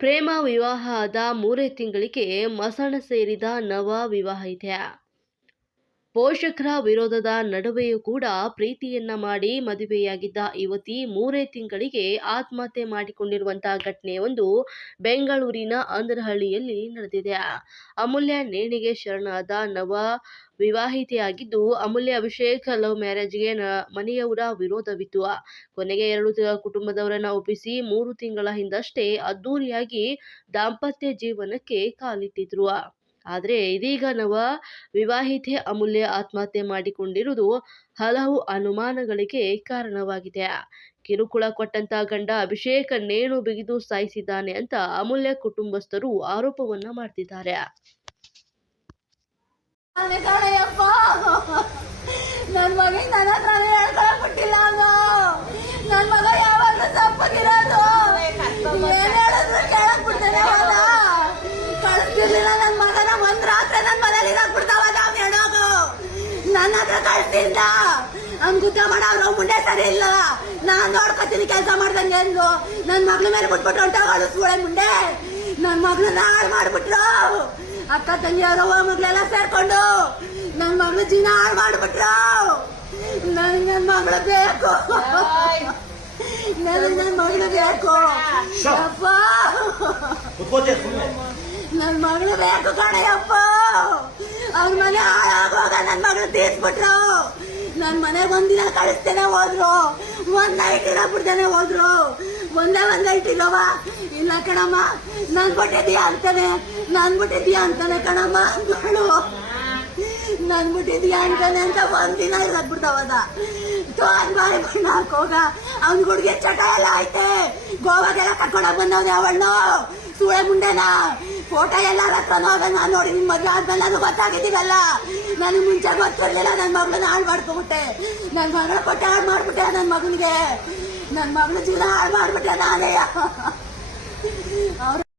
ಪ್ರೇಮ ವಿವಾಹದ ಮೂರೇ ತಿಂಗಳಿಗೆ ಮಸಣ ಸೇರಿದ ನವ ವಿವಾಹಿತೆ ಪೋಷಕರ ವಿರೋಧದ ನಡುವೆಯೂ ಕೂಡ ಪ್ರೀತಿಯನ್ನ ಮಾಡಿ ಮದುವೆಯಾಗಿದ್ದ ಯುವತಿ ಮೂರೇ ತಿಂಗಳಿಗೆ ಆತ್ಮಹತ್ಯೆ ಮಾಡಿಕೊಂಡಿರುವಂತಹ ಘಟನೆಯೊಂದು ಬೆಂಗಳೂರಿನ ಅಂದ್ರಹಳ್ಳಿಯಲ್ಲಿ ನಡೆದಿದೆ. ಅಮೂಲ್ಯ ನೇಣಿಗೆ ಶರಣಾದ ನವ ವಿವಾಹಿತೆಯಾಗಿದ್ದು, ಅಮೂಲ್ಯ ಅಭಿಷೇಕ್ ಲವ್ ಮ್ಯಾರೇಜ್ಗೆ ಮನೆಯವರ ವಿರೋಧವಿತ್ತು. ಕೊನೆಗೆ ಎರಡು ಕುಟುಂಬದವರನ್ನ ಒಪ್ಪಿಸಿ ಮೂರು ತಿಂಗಳ ಹಿಂದಷ್ಟೇ ಅದ್ದೂರಿಯಾಗಿ ದಾಂಪತ್ಯ ಜೀವನಕ್ಕೆ ಕಾಲಿಟ್ಟಿದ್ರು. ಆದರೆ ಇದೀಗ ನವ ವಿವಾಹಿತೆ ಅಮೂಲ್ಯ ಆತ್ಮಹತ್ಯೆ ಮಾಡಿಕೊಂಡಿರುವುದು ಹಲವು ಅನುಮಾನಗಳಿಗೆ ಕಾರಣವಾಗಿದೆ. ಕಿರುಕುಳ ಕೊಟ್ಟಂತ ಗಂಡ ಅಭಿಷೇಕ ನೇಣು ಬಿಗಿದು ಸಾಯಿಸಿದ್ದಾನೆ ಅಂತ ಅಮೂಲ್ಯ ಕುಟುಂಬಸ್ಥರು ಆರೋಪವನ್ನ ಮಾಡ್ತಿದ್ದಾರೆ. ನನ್ನ ಅವ್ನ್ ಗುದ್ದ ಮಾಡವ್ರು ಮುಂದೆ ಸರಿ ಇಲ್ಲ. ನಾನ್ ನೋಡ್ಕೊತೀನಿ ಕೆಲಸ ಮಾಡ್ದಂಗೆ ಅಂದ್ಲು ನನ್ ಮಗ್ಳ ಮೇಲೆ ಬಿಟ್ಬಿಟ್ಟು ಹೊಂಟ ಸೂಳೆ ಮುಂಡೆ ನನ್ ಮಗಳನ್ನ ಹಾಳು ಮಾಡ್ಬಿಟ್ರು. ಅಕ್ಕ ತಂಗಿಯವರು ಮಗಳೆಲ್ಲ ಸೇರ್ಕೊಂಡು ನನ್ ಮಗ್ಳು ಜೀವನ ಹಾಳು ಮಾಡ್ಬಿಟ್ರು. ನನ್ ನನ್ ಮಗಳು ಬೇಕು. ನನಗ್ ನನ್ ಮಗಳು ಬೇಕು. ಅಪ್ಪ ನನ್ ಮಗಳು ಬೇಕು ಕಣಯ್ಯಪ್ಪ. ಅವ್ರ ಮನೆ ನನ್ ಮಗಳು ನನ್ನ ಮನೆ ಒಂದಿನ ಕಳಿಸ್ತೇನೆ ಹೋದ್ರು. ಒಂದ್ ನೈಟ್ ಇರೋ ಬಿಡ್ದೇನೆ ಹೋದ್ರು. ಒಂದೇ ಒಂದ್ ನೈಟ್ ಇಲ್ಲ ಕಣಮ್ಮ, ನಾನ್ ಬಿಟ್ಟಿದ್ಯಾ ಅಂತಾನೆ. ನಾನ್ ಬಿಟ್ಟಿದ್ಯಾ ಅಂತಾನೆ ಕಣಮ್ಮ ಅಂದ್ಕೊಳ್ಳು. ನಾನ್ ಬಿಟ್ಟಿದ್ಯಾ ಅಂತಾನೆ ಅಂತ ಒಂದಿನ ಇರಕ್ ಬಿಡ್ತಾವದ ಬಾರಿ ಬಣ್ಣ ಹಾಕೋಗ. ಅವ್ನ ಹುಡುಗಿ ಚಟ ಎಲ್ಲ ಐತೆ. ಗೋವಾಗೆಲ್ಲ ಕರ್ಕೊಂಡೋಗ್ ಬಂದವನೇ ಅವಳು. ಸುಳೆ ಮುಂಡೆನ? ಫೋಟೋ ಎಲ್ಲ ಹತ್ರನೂ ಅದ ನಾನು ನೋಡಿ ನಿಮ್ಮ ಮದ್ವೆ ಆದ್ಮೇಲೆ ನನಗೆ ಗೊತ್ತಾಗಿದ್ದೀವಲ್ಲ? ನನಗೆ ಮುಂಚೆ ಗೊತ್ತಿರಲಿಲ್ಲ ನನ್ನ ಮಗಳನ್ನ ಹಾಳು ಮಾಡ್ಕೊಂಬಿಟ್ಟೆ. ನನ್ನ ಮಗಳ ಕೊಟ್ಟೆ ಹಾಳು ಮಾಡ್ಬಿಟ್ಟೆ ನನ್ನ ಮಗನಿಗೆ. ನನ್ನ ಮಗಳ ಜೀವನ ಹಾಳು ಮಾಡ್ಬಿಟ್ಟೆ ನಾನೇ. ಅವ್ರು